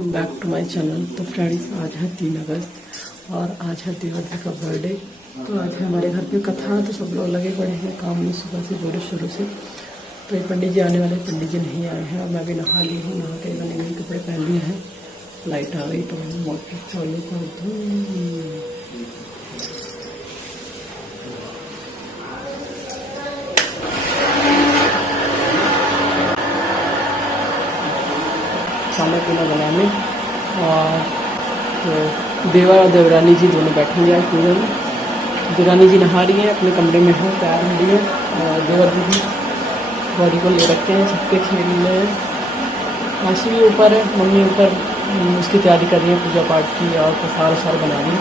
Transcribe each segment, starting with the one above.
Back to my channel. तो friends, आज है 3 अगस्त और आज है देवर का बर्थडे। तो आज है हमारे घर पे कथा, तो सब लोग लगे पड़े हैं काम में सुबह से पूरे शुरू से। तो ये पंडित जी आने वाले, पंडित जी नहीं आए हैं और मैं भी नहा ली हूँ। नहा के मैंने वही कपड़े पहन लिए हैं। लाइट आ गई तो मैंने मोटर चालू कर दूँ। खाना पीना बनाने और देवा और देवरानी जी दोनों बैठे हुए हैं पूरे में। देवरानी जी नहा रही है, अपने कमरे में है, तैयार हो रही है। और देवर जी भी गौरी को ले रखे हैं, सबके खेल रहे हैं। आशी भी ऊपर है, मम्मी ऊपर उसकी तैयारी कर रही है पूजा पाठ की और प्रसाद बना रही है,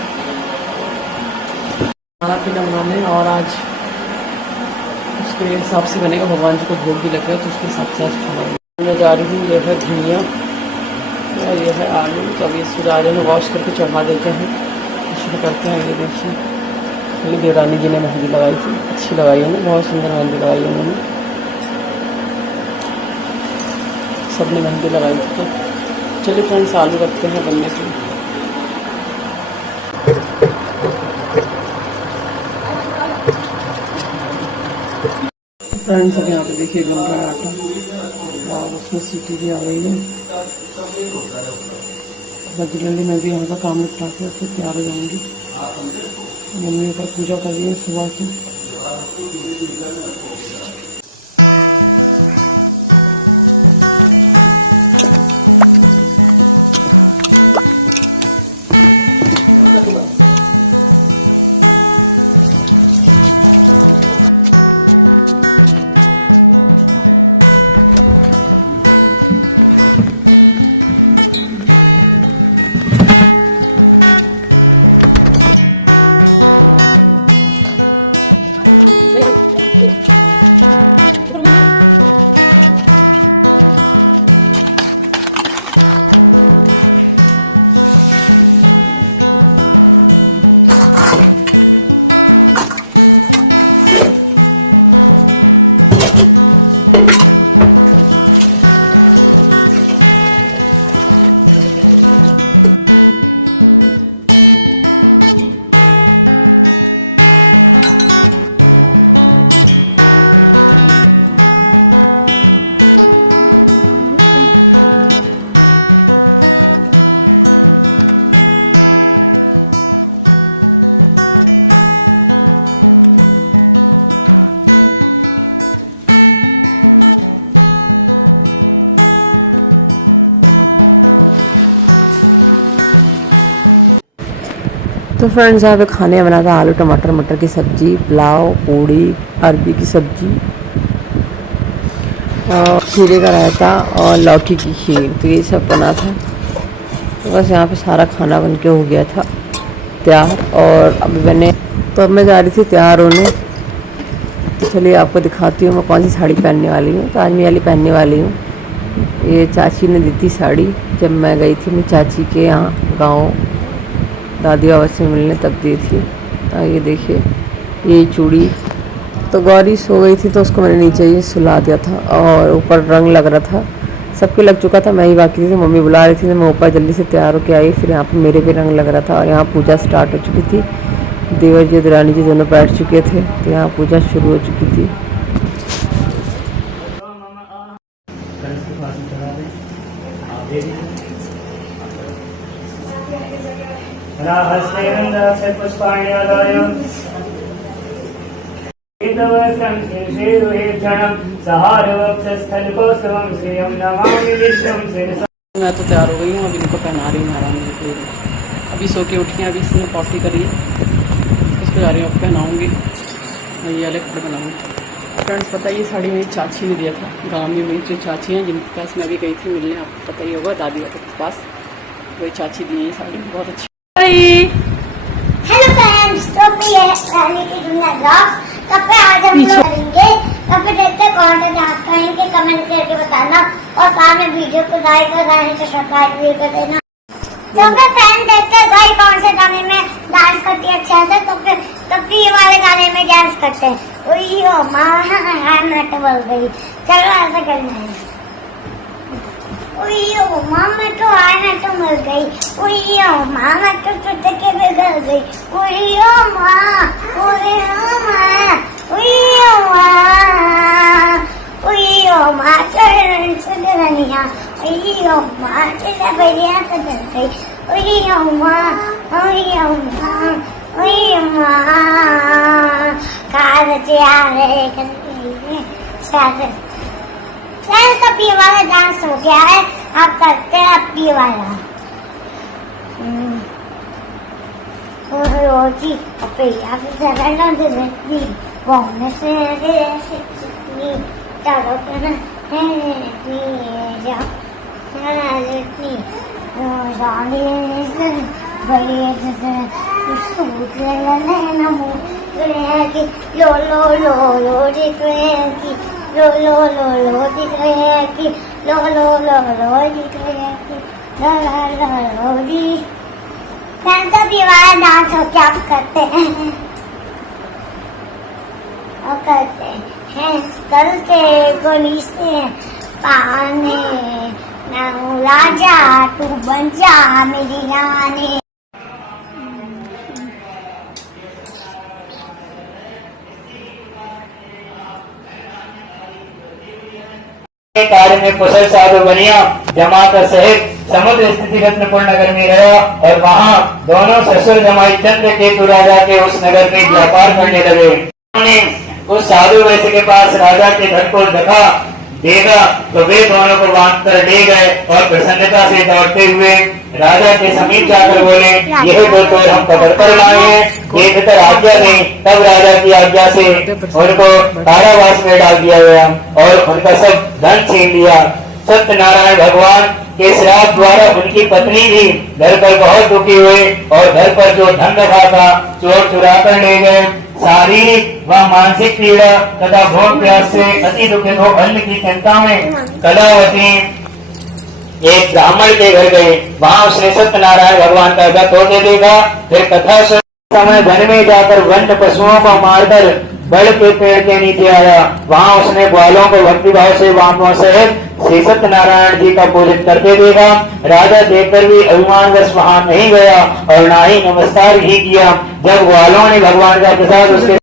खाना पीना बनाने। और आज उसके हिसाब से बनेगा, भगवान जी को भोग भी लग रहा है तो उसके हिसाब से आज खाना जा रही हूँ। यह है धनिया और यह है आलू। तो अभी इसको आलू में वॉश करके चढ़ा देते हैं, शुरू करते हैं। ये देखिए, मेरी देवरानी जी ने मेहंदी लगाई थी, अच्छी लगाई है ना, बहुत सुंदर मेहंदी लगाई है उन्होंने, सबने मेहंदी लगाई थी। तो चलो फ्रेंड्स, आलू रखते हैं बनने के। फ्रेंड्स, अब यहाँ पे देखिए बन रहा है आटा और उसमें सीटी भी आ गई है। जल्दी मैं भी यहाँ का काम निपटा के फिर तैयार हो जाऊँगी। मम्मी का पूजा कर रही है सुबह की। तो फ्रेंड्स, यहाँ पे खाने बना था आलू टमाटर मटर की सब्ज़ी, पुलाव, पूड़ी, अरबी की सब्ज़ी और खीरे का रायता और लौकी की खीर। तो ये सब बना था। तो बस यहाँ पे सारा खाना बन के हो गया था तैयार। और अभी अब मैं जा रही थी तैयार होने। तो चलिए आपको दिखाती हूँ मैं कौन सी साड़ी पहनने वाली हूँ। तो आज मैं वाली पहनने वाली हूँ। ये चाची ने दी थी साड़ी, जब मैं गई थी मैं चाची के यहाँ गाँव दादी बाबा से मिलने, तब दी थी। ये देखिए, ये चूड़ी। तो गौरी सो गई थी तो उसको मैंने नीचे ही सुला दिया था और ऊपर रंग लग रहा था, सबके लग चुका था, मैं ही बाकी थी। तो मम्मी बुला रही थी तो मैं ऊपर जल्दी से तैयार होकर आई। फिर यहाँ पर मेरे भी रंग लग रहा था और यहाँ पूजा स्टार्ट हो चुकी थी। देवर जी देवरानी जी दोनों बैठ चुके थे, तो यहाँ पूजा शुरू हो चुकी थी। हस्ते पुष्पाण्यादाय एतवस्यं शीर्षेरुहेक्षणं सहारवक्षस्थलकोसवं श्रियं नमामि विश्वं शिरसा। मैं तो तैयार हो गई हूँ, अभी इनको पहना रही हूँ। अभी सो के उठी हैं, अभी इसने कॉफ़ी करी, इसके बारे में पहनाऊँगी, मैं वाले कपड़े बनाऊँगी। फ्रेंड्स, पता है ये साड़ी मेरी चाची ने दिया था। गाँव में मेरी जो चाची हैं जिनके पास मैं भी गई थी मिलने, आपको पता ही होगा, दादी के पास, वही चाची दी है साड़ी, बहुत अच्छी। हेलो फ्रेंड्स, तो फिर रानी की दुनिया ब्लॉग्स कब पे आज हम लोग करेंगे, कब पे देखते हैं कौन सा डांस करेंगे, कमेंट करके बताना और साथ में वीडियो को लाइक और लाइन को सब्सक्राइब भी कर देना। तो फिर फ्रेंड देखते हैं भाई कौन से गाने में डांस करती है अच्छा से। तो फिर ये वाले गाने में डांस करते हैं। ओ माँ मैं तो बोल गई, चलो ऐसे करना है। ओ माँ मैं तो आया मैं तो उइयो मामा टूट के बिगड़ गई उइयो माँ चरण सुधरनिया उइयो माँ तेरा बढ़िया सुधर गई उइयो माँ कार जा रहे करके शायद फ्रेंड्स का पी वाला डांस हो गया है आप करते हैं आप पी वाला रोजी अपैया फिर ज़्यादा ना देती घूमने से ऐसे चारों पे ना बड़ी उसको भूख लेना की लो लो लो लो जी की लो लो लो लो जी की लो लो लो लो जी की लो लो लो लो जी फैंसा भी वाला डांस हो क्या करते हैं और करते हैं करते को नीचे पाने ना राजा तू बन जा मेरी रानी कार्य में कुशल साधु बनिया जमात सहित समुद्र स्थिति रत्नपुर नगर में गया और वहाँ दोनों ससुर जमाई चंद्र केतु राजा के उस नगर में व्यापार करने लगे। उस साधु वैश्य के पास राजा के घर को देखा तो वे दोनों को बांध कर ले गए और प्रसन्नता से दौड़ते हुए राजा के समीप जाकर बोले यह तो हम पकड़ कर लाए हैं देखकर आज्ञा नहीं। तब राजा की आज्ञा से उनको कारावास में डाल दिया गया और उनका सब धन छीन लिया। सत्यनारायण भगवान के श्राप द्वारा उनकी पत्नी भी घर पर बहुत दुखी हुई और घर पर जो धन रखा था चोर चुरा कर ले गए। शारीरिक व मानसिक पीड़ा तथा भूख प्यास से अति दुखित हो अन्न की चिंता में कलावती एक ब्राह्मण के घर गए। वहाँ उसने सत्यनारायण भगवान का व्रत होते देखा। फिर कथा समय वन में जाकर वन्य पशुओं को मारकर बड़ के पेड़ के नीचे आया। वहाँ उसने ग्वालों को भक्तिभाव से बांधों सहित श्री सत्यनारायण जी का पूजन करते देखा। राजा देखकर भी अभिमानवश वहाँ नहीं गया और ना ही नमस्कार भी किया। जब ग्वालों ने भगवान का प्रसाद उसके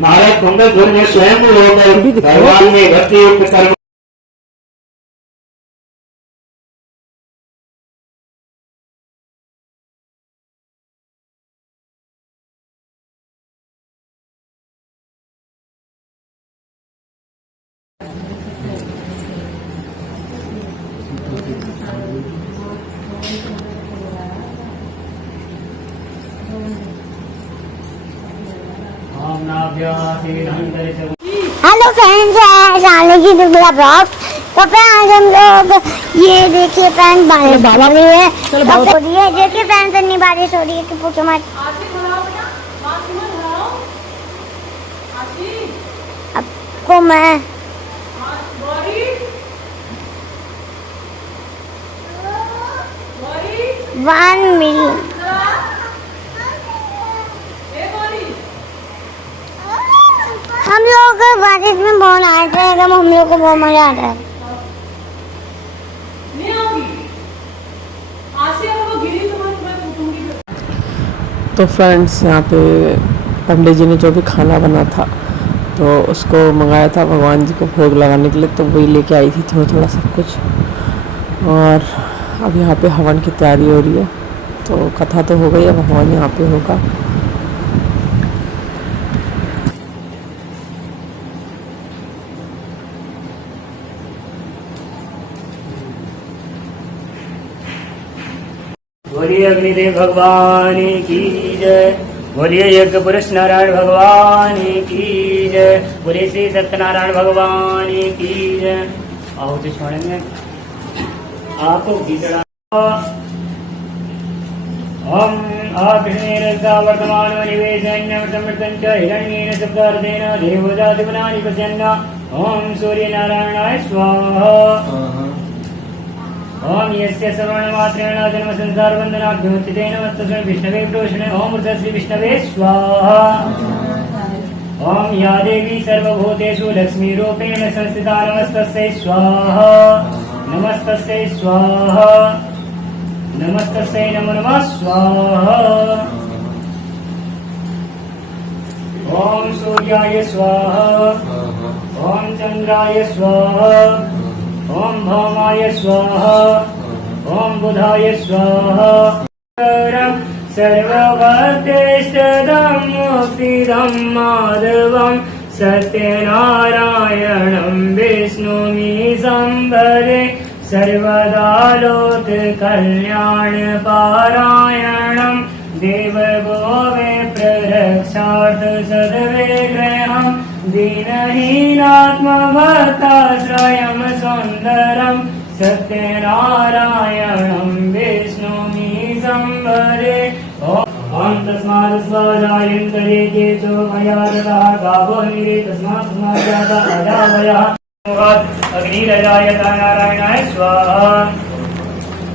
महाराज कुंभकर्ण ने स्वयं होकर भगवान में भक्ति युक्त कर्म हेलो फ्रेंड्स, जाने की दुनिया ब्लॉग। तो फिर आज हम लोग ये देखिए फ्रेंड्स बारिश बाबा हुए चलो बाबा ये देखिए फ्रेंड्स इतनी बारिश हो रही है कि पूछो मत। आपको मैं 1 मिलियन हम लोग बारिश में बहुत आए थे। हम लोग को बहुत मजा आता है। तो फ्रेंड्स यहाँ पे पंडित जी ने जो भी खाना बना था तो उसको मंगाया था भगवान जी को भोग लगाने के लिए। तो वही लेके आई थी थोड़ा थोड़ा सब कुछ। और अब यहाँ पे हवन की तैयारी हो रही है। तो कथा तो हो गई, अब हवन यहाँ पे होगा। बोलिए अग्निदेव भगवान की जय। बोलिए यज्ञ पुरुष नारायण भगवान की जय। बोलिए श्री सत्यनारायण भगवान की जय। आओ तो छोड़ेंगे आपको भी चढ़ा। ओम अग्निर्गा वर्तमान निवेशन्यमृतं च हिरण्येन शब्दार्थेन देवजातिपुनानि प्रसन्न। ओम सूर्य नारायणाय स्वाहा। ओम यस्य श्रवणमात्रेण जन्म संसार वंदनाभ्योचितेन तस्मै विष्णवे प्रोषणे ओम श्री विष्णवे स्वाहा। ओम या देवी सर्वभूतेषु लक्ष्मी रूपेण संस्थिता नमस्तस्यै स्वाहा। नमस्तस्यै स्वाहा। नमस्तस्यै तस्मै नमो नमः स्वाहा। ओम सूर्याय स्वाहा, ओम चंद्राय स्वाहा, ओम भौमाय स्वाहा, ओम बुधाय स्वाहा। सर्वभक्तेष्टदं मुक्तिदं माधवं सत्यनारायणं विष्णुं संभरे सर्वदा लोककल्याणपारायणं देवभोवे प्ररक्षात् सद्विग्रहं दीनहीनात्मभक्ताश्रयं सुन्दरं सत्यनारायणं विष्णुं संभरे। ओम तस्मात् स्वाहायं तरेके चो मया ततः गावो निरे तस्मात् जाता अजावयः अग्निरजायता नारायणाय स्वाहा।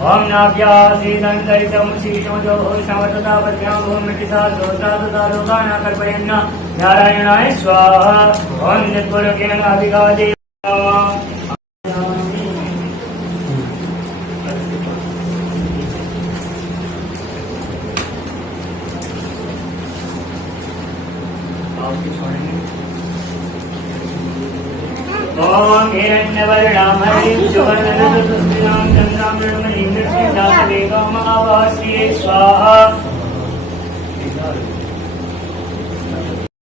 ओम नाभ्यासीदन्तरितं शीशोजो समर्तता पद्भ्यां भूमिटिसा श्रोता तथा लोकाना कल्पयन्न नारायणाय स्वाहा। ओम यत्पुरुषेण अधिगादि नमः। ओम हिरण्यवर्णामणिं सुवर्णरजतस्मितां चन्द्रां ब्रह्मणीन्द्रस्मितावेगमावास्ये स्वाहा।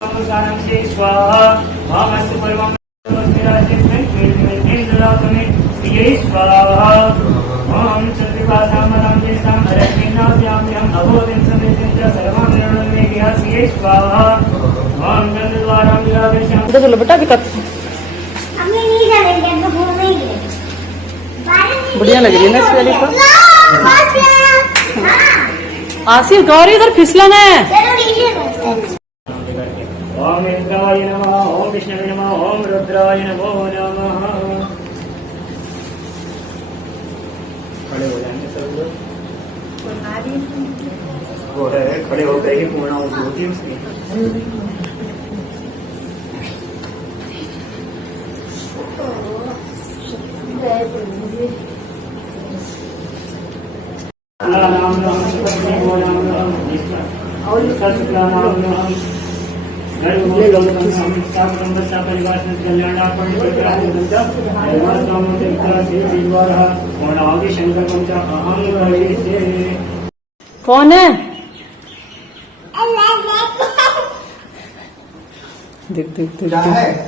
ओम शान्ति स्वाहा। ओम अस्तु परमं तस्मिन् कीर्तिमिद्धिं ददातु मे श्रियै स्वाहा। ओम चन्द्रपासामदां देशां अरण्यनाभ्यां अबोधिं समृद्धिं च सर्वं निर्णं मे श्रियै स्वाहा। ओम गन्धद्वारं निरादृश्यां तो चलो बेटा अभी कत हमें नहीं जाएंगे, हम घूमेंगे। बढ़िया लग रही है ना इस वाली पर। हाँ, आसी उतार इधर फिसलन है। चलो लीजिए। ओम इंद्राय नमः, ओम विष्णवे नमः, ओम रुद्राय नमो नमः। खड़े हो जाएंगे सब लोग। वो है खड़े होकर ही पूर्णाहुति होती है उसकी। नाम नमः सुपत्नीमो नाम नमः निष्ठा शुक्ला नाम नमः गर्भोत्पन्नो शिक्षा कुटुम्बस्य परिवार कल्याणार्पण परिप्राप्तिदं धर्मासामूर्ति विकास द्वारा पूर्णाहुति संकल्पं च अहं करिष्ये। कौन है? देख देख देख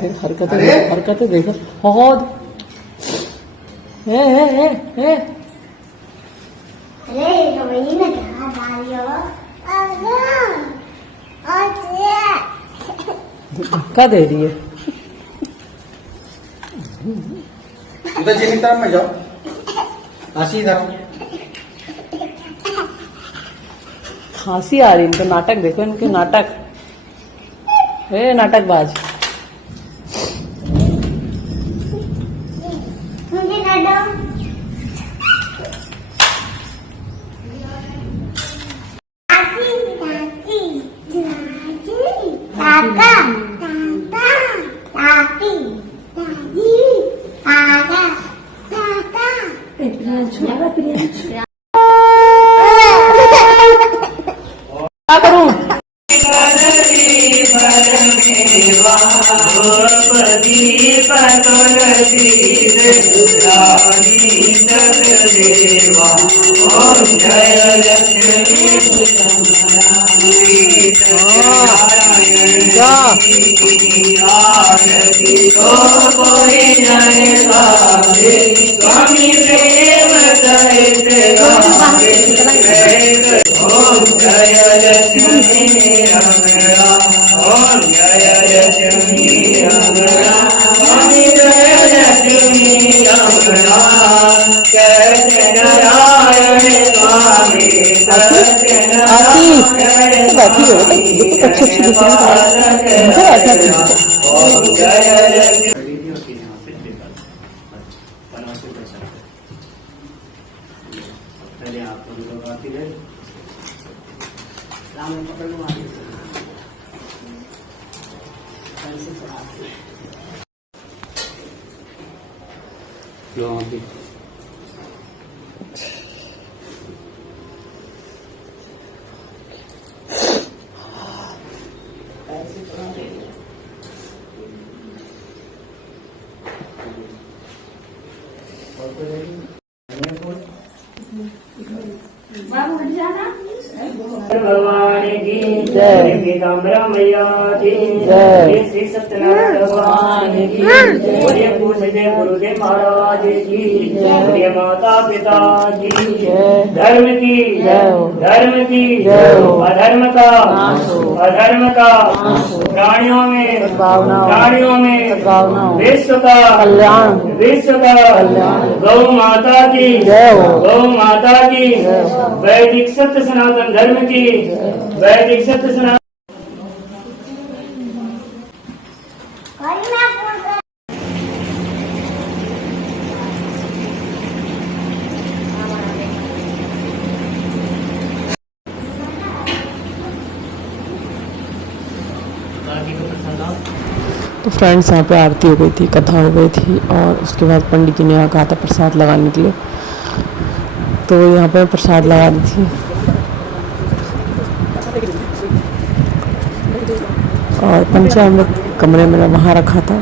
देख हरकतें देखो। बहुत हे अरे तो वही ना क्या डालियो। धक्का दे रही है। उधर जी की तरफ में जाओ, हंसी इधर। खांसी आ रही इनको। नाटक देखो इनके नाटक। ए नाटकबाज। मुझे कर दो। काका, ताती, दादी, दादा, दादा। क्या करूं? ओम जय लक्ष्मी अमरा, ओम जय लक्ष्मी अमरा, स्वामी जय लक्ष्मी अमरा, जय नारायण स्वामी जय नारायण ओम जय लक्ष्मी। आप लोग आती है बाबू हट जाना। भगवान की जय, पीताम्बर मैया की जय, श्री सत्यनारायण भगवान की जय, पूज्य गुरुदेव महाराज की जय, माता पिता की जय, धर्म की धर्म की अधर्म का प्राणियों में विश्व का गौ माता की वैदिक सत्य सनातन धर्म की वैदिक सत्य सनातन। भाई मैं फोन कर तो फ्रेंड्स यहाँ पे आरती हो गई थी, कथा हो गई थी और उसके बाद पंडित जी ने यहाँ कहा था प्रसाद लगाने के लिए, तो यहाँ पे मैं प्रसाद लगा दी थी। और पंचामृत कमरे में वहाँ रखा था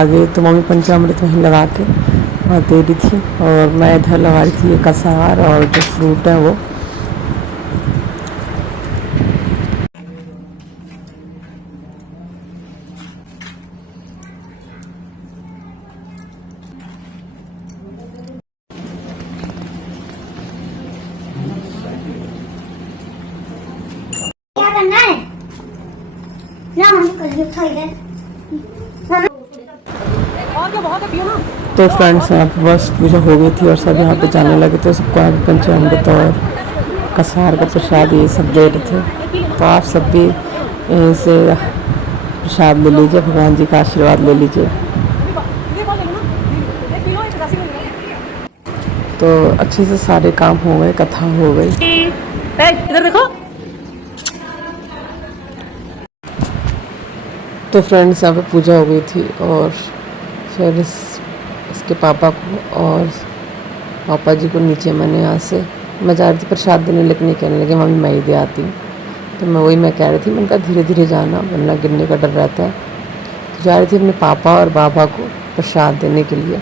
आगे, तो मम्मी पंचामृत वहीं लगा के वहाँ दे दी थी और मैं इधर लगा रही थी ये कसार और जो फ्रूट है वो। क्या करना है ना, हम कर लो थोड़ी देर। तो फ्रेंड्स यहाँ पे बस पूजा हो गई थी और सब यहाँ पे जाने लगे थे, सबको आज पंचामृत और कसार का प्रसाद ये सब दे रहे थे। तो आप सब भी यहीं से प्रसाद ले लीजिए, भगवान जी का आशीर्वाद ले लीजिए। तो अच्छे से सारे काम हो गए, कथा हो गई। इधर देखो। तो फ्रेंड्स यहाँ पे पूजा हो गई थी और फिर इसके पापा को और पापा जी को नीचे मैंने यहाँ से मैं जा रही थी प्रसाद देने, लेकिन ये कहने लगे मम्मी मैं ही दे आती हूँ। तो मैं कह रही थी, मैंने कहा धीरे धीरे जाना वरना गिरने का डर रहता है। तो जा रही थी अपने पापा और बाबा को प्रसाद देने के लिए।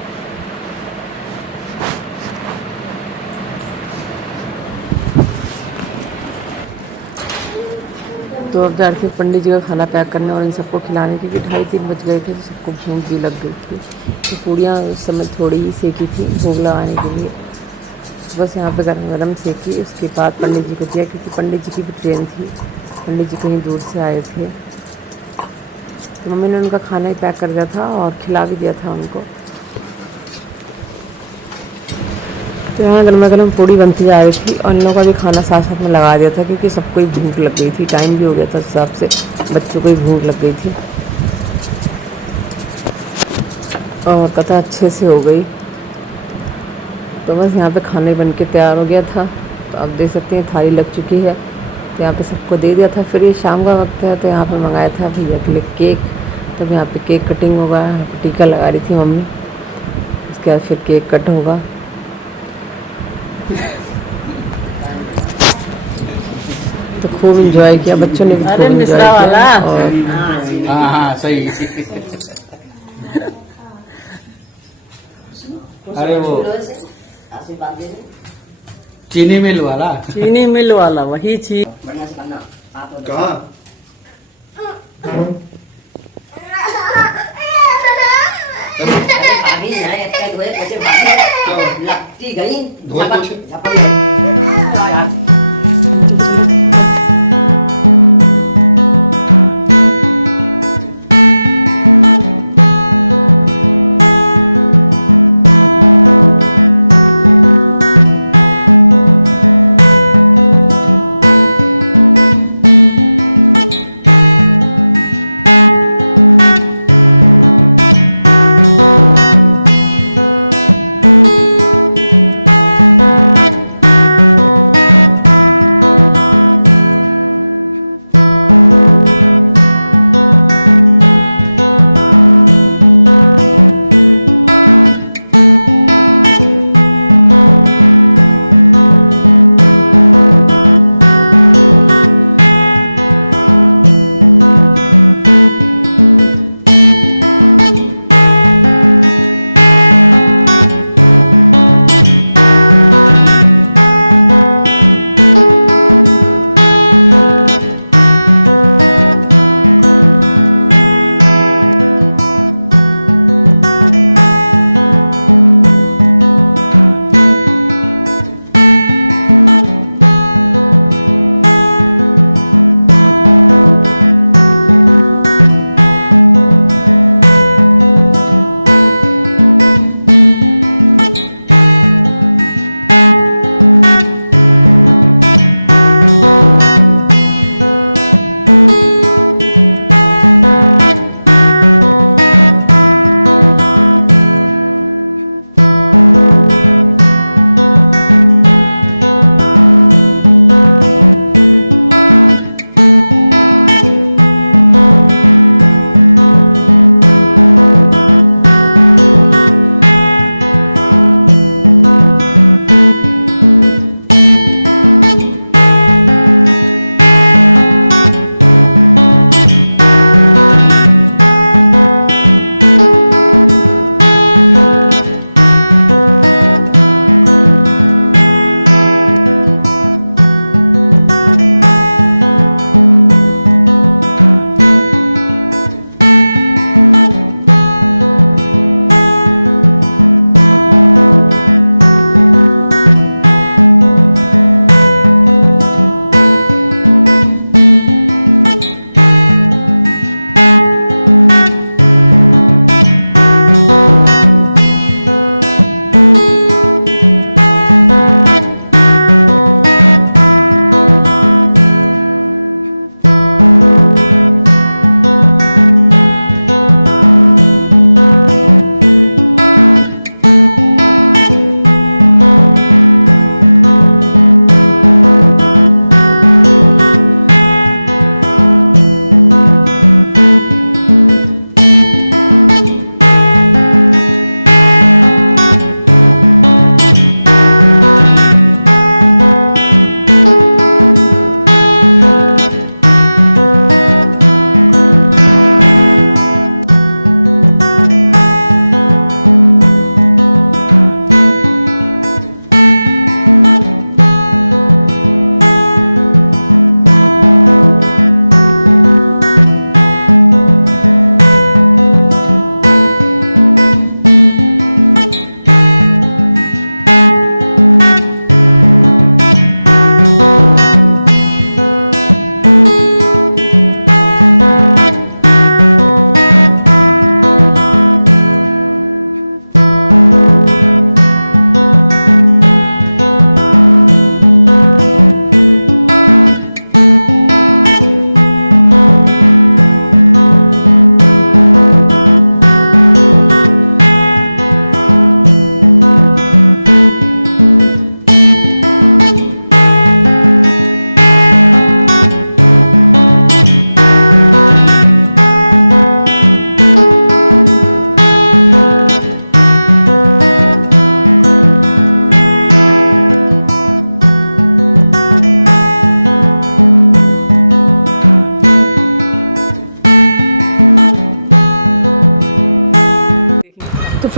तो अब जा रहे थे पंडित जी का खाना पैक करना और इन सबको खिलाने, क्योंकि 2:30-3 बज गए थे, तो सबको भूख भी लग गई थी। तो पूड़ियाँ उस समय थोड़ी ही सेकी थी भोग लगाने के लिए, बस यहाँ पे गरम गरम सेकी। उसके बाद पंडित जी को दिया, क्योंकि पंडित जी की भी ट्रेन थी, पंडित जी कहीं दूर से आए थे। तो मम्मी ने उनका खाना ही पैक कर दिया था और खिला भी दिया था उनको। तो यहाँ गर्मा गर्म पूड़ी बनती जा रही थी और इन लोगों का भी खाना साथ साथ में लगा दिया था, क्योंकि सबको ही भूख लग गई थी, टाइम भी हो गया था, उस हिसाब से बच्चों को ही भूख लग गई थी। और कथा अच्छे से हो गई। तो बस यहाँ पे खाने बन के तैयार हो गया था। तो आप देख सकते हैं थाली लग चुकी है, तो यहाँ पे सबको दे दिया था। फिर ये शाम का वक्त है, तो यहाँ पे मंगाया था भैया के लिए केक। तो यहाँ पे केक कटिंग होगा, टीका लगा रही थी मम्मी, उसके बाद फिर केक कट होगा। तो खूब एंजॉय किया बच्चों ने भी। अरे मिश्रा वाला। हाँ सही। अरे वो चीनी मिल वाला वही चीज। कहाँ? लगती गई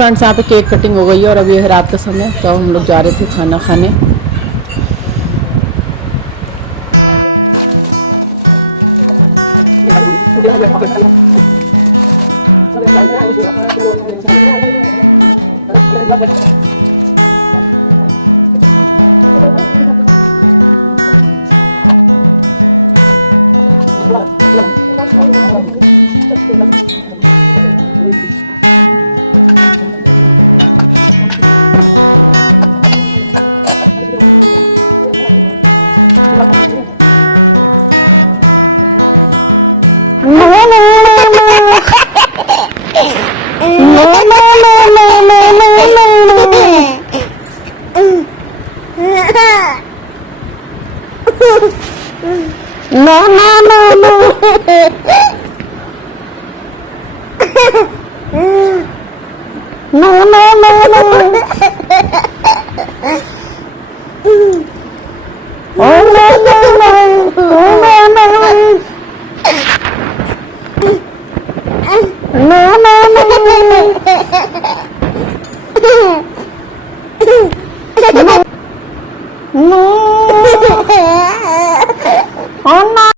फ्रेंड्स यहाँ पे केक कटिंग हो गई है और अभी है रात का समय, तो हम लोग जा रहे थे खाना खाने। No.